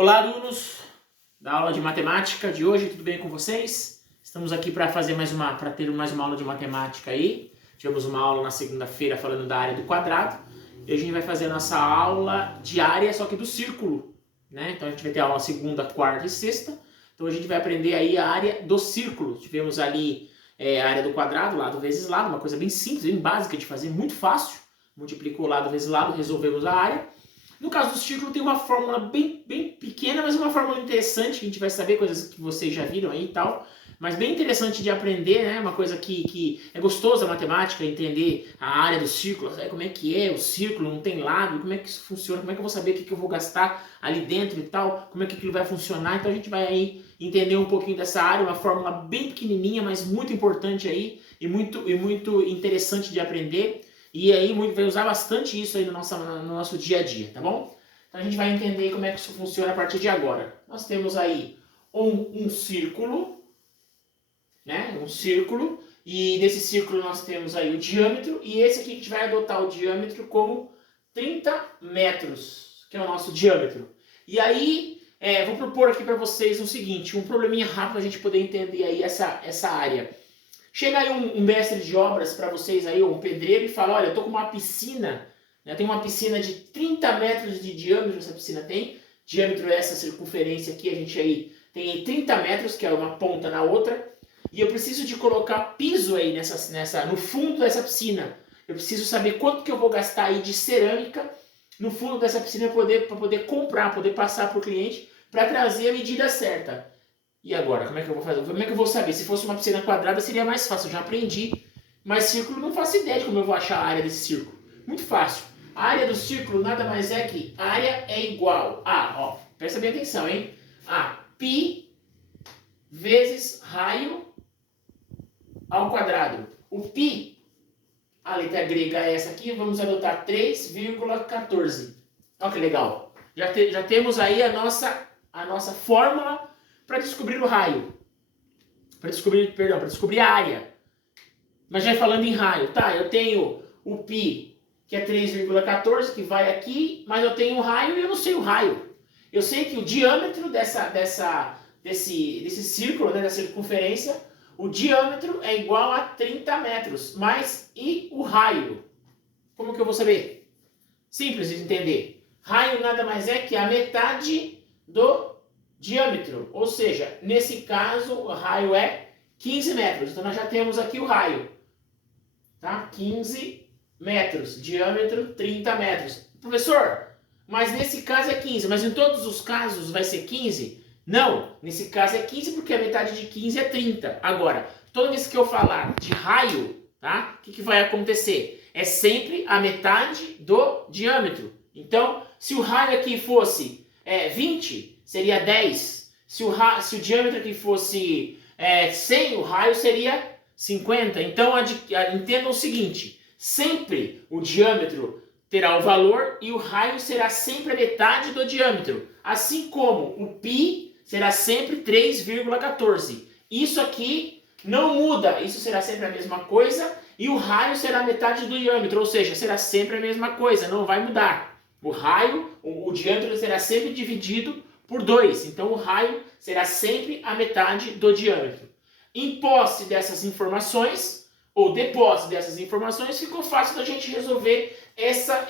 Olá, alunos da aula de matemática de hoje, tudo bem com vocês? Estamos aqui para ter mais uma aula de matemática aí. Tivemos uma aula na segunda-feira falando da área do quadrado. E a gente vai fazer a nossa aula diária, só que do círculo, né? Então a gente vai ter aula segunda, quarta e sexta. Então a gente vai aprender aí a área do círculo. Tivemos ali a área do quadrado, lado vezes lado, uma coisa bem simples, bem básica de fazer, muito fácil. Multiplicou lado vezes lado, resolvemos a área. No caso do círculo tem uma fórmula bem pequena, mas uma fórmula interessante, que a gente vai saber, coisas que vocês já viram aí e tal, mas bem interessante de aprender, né? Uma coisa que é gostosa a matemática, entender a área do círculo, como é que é o círculo, não tem lado, como é que isso funciona, como é que eu vou saber o que eu vou gastar ali dentro e tal, como é que aquilo vai funcionar. Então a gente vai aí entender um pouquinho dessa área, uma fórmula bem pequenininha, mas muito importante aí e muito interessante de aprender. E aí vai usar bastante isso aí no nosso dia a dia, tá bom? Então a gente vai entender como é que isso funciona a partir de agora. Nós temos aí um círculo, né? Um círculo, e nesse círculo nós temos aí o diâmetro, e esse aqui a gente vai adotar o diâmetro como 30 metros, que é o nosso diâmetro. E aí, vou propor aqui para vocês o seguinte, um probleminha rápido para a gente poder entender aí essa área. Chega aí um mestre de obras para vocês aí, um pedreiro, e fala, olha, eu tô com uma piscina, né, tem uma piscina de 30 metros de diâmetro, essa piscina tem, diâmetro é essa circunferência aqui, a gente aí tem aí 30 metros, que é uma ponta na outra, e eu preciso de colocar piso aí no fundo dessa piscina. Eu preciso saber quanto que eu vou gastar aí de cerâmica no fundo dessa piscina para poder comprar, poder passar para o cliente, para trazer a medida certa. E agora, como é que eu vou fazer? Como é que eu vou saber? Se fosse uma piscina quadrada seria mais fácil, eu já aprendi. Mas círculo, não faço ideia de como eu vou achar a área desse círculo. Muito fácil. A área do círculo nada mais é que a área é igual a, presta bem atenção, hein? A π vezes raio ao quadrado. O π, a letra grega é essa aqui, vamos adotar 3,14. Olha que legal. Já temos aí a nossa fórmula para descobrir o raio. Para descobrir a área. Mas já falando em raio, tá? Eu tenho o π, que é 3,14, que vai aqui, mas eu tenho o raio e eu não sei o raio. Eu sei que o diâmetro desse círculo, né, dessa circunferência, o diâmetro é igual a 30 metros. Mas e o raio? Como que eu vou saber? Simples de entender. Raio nada mais é que a metade do diâmetro, ou seja, nesse caso o raio é 15 metros, então nós já temos aqui o raio, tá? 15 metros, diâmetro 30 metros. Professor, mas nesse caso é 15, mas em todos os casos vai ser 15? Não, nesse caso é 15 porque a metade de 15 é 30. Agora, toda vez que eu falar de raio, tá? O que vai acontecer? É sempre a metade do diâmetro. Então, se o raio aqui fosse 20, seria 10. Se o diâmetro aqui fosse 100, o raio seria 50. Então, entenda o seguinte, sempre o diâmetro terá o valor e o raio será sempre a metade do diâmetro. Assim como o π será sempre 3,14. Isso aqui não muda, isso será sempre a mesma coisa e o raio será a metade do diâmetro, ou seja, será sempre a mesma coisa, não vai mudar. O raio, o diâmetro será sempre dividido por 2, então o raio será sempre a metade do diâmetro. Em posse dessas informações, ou deposse dessas informações, ficou fácil da gente resolver essa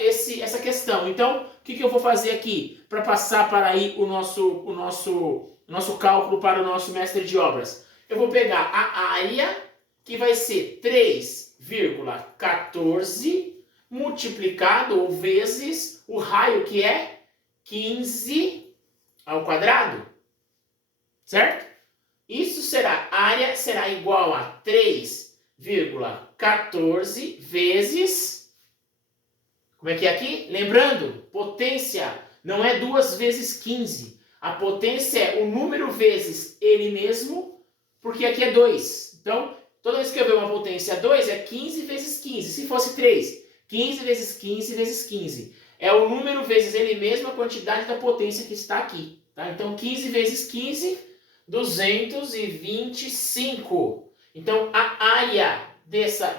questão. Então, o que eu vou fazer aqui para passar para aí o nosso cálculo para o nosso mestre de obras? Eu vou pegar a área, que vai ser 3,14 multiplicado ou vezes o raio, que é 15 ao quadrado, certo? A área será igual a 3,14 vezes, como é que é aqui? Lembrando, potência não é 2 vezes 15. A potência é o número vezes ele mesmo, porque aqui é 2. Então, toda vez que eu ver uma potência 2, é 15 vezes 15. Se fosse 3, 15 vezes 15 vezes 15. É o número vezes ele mesmo, a quantidade da potência que está aqui. Tá? Então, 15 vezes 15, 225. Então, a área dessa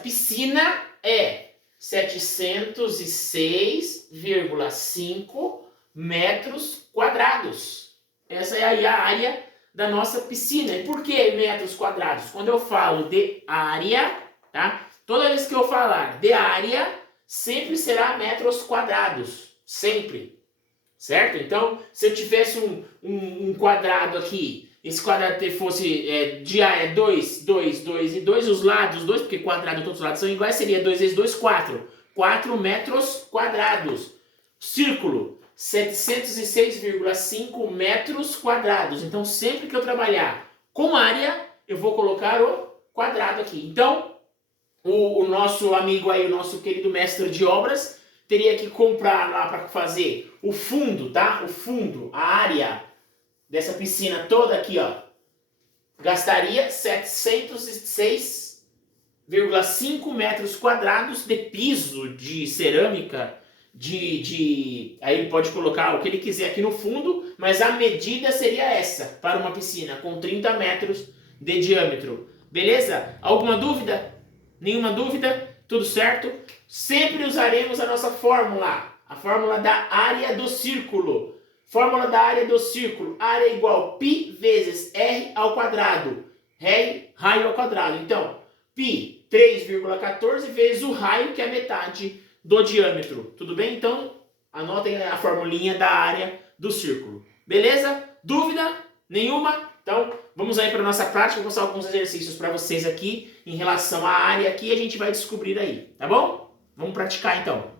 piscina é 706,5 metros quadrados. Essa é aí a área da nossa piscina. E por que metros quadrados? Quando eu falo de área, tá? Toda vez que eu falar de área, sempre será metros quadrados. Sempre. Certo? Então, se eu tivesse um quadrado aqui, esse quadrado fosse de área 2, 2, 2 e 2, os lados 2, porque quadrado todos os lados são iguais, seria 2 vezes 2, 4. 4 metros quadrados. Círculo, 706,5 metros quadrados. Então, sempre que eu trabalhar com área, eu vou colocar o quadrado aqui. Então, o nosso amigo aí, o nosso querido mestre de obras, teria que comprar lá para fazer o fundo, tá? O fundo, a área dessa piscina toda aqui, ó. Gastaria 706,5 metros quadrados de piso de cerâmica, aí ele pode colocar o que ele quiser aqui no fundo, mas a medida seria essa, para uma piscina com 30 metros de diâmetro. Beleza? Alguma dúvida? Nenhuma dúvida? Tudo certo? Sempre usaremos a nossa fórmula, a fórmula da área do círculo. Fórmula da área do círculo, área igual π vezes r ao quadrado, raio ao quadrado. Então, π, 3,14 vezes o raio, que é metade do diâmetro. Tudo bem? Então, anotem a formulinha da área do círculo. Beleza? Dúvida? Nenhuma? Então, vamos aí para a nossa prática. Vou mostrar alguns exercícios para vocês aqui em relação à área aqui e a gente vai descobrir aí, tá bom? Vamos praticar então.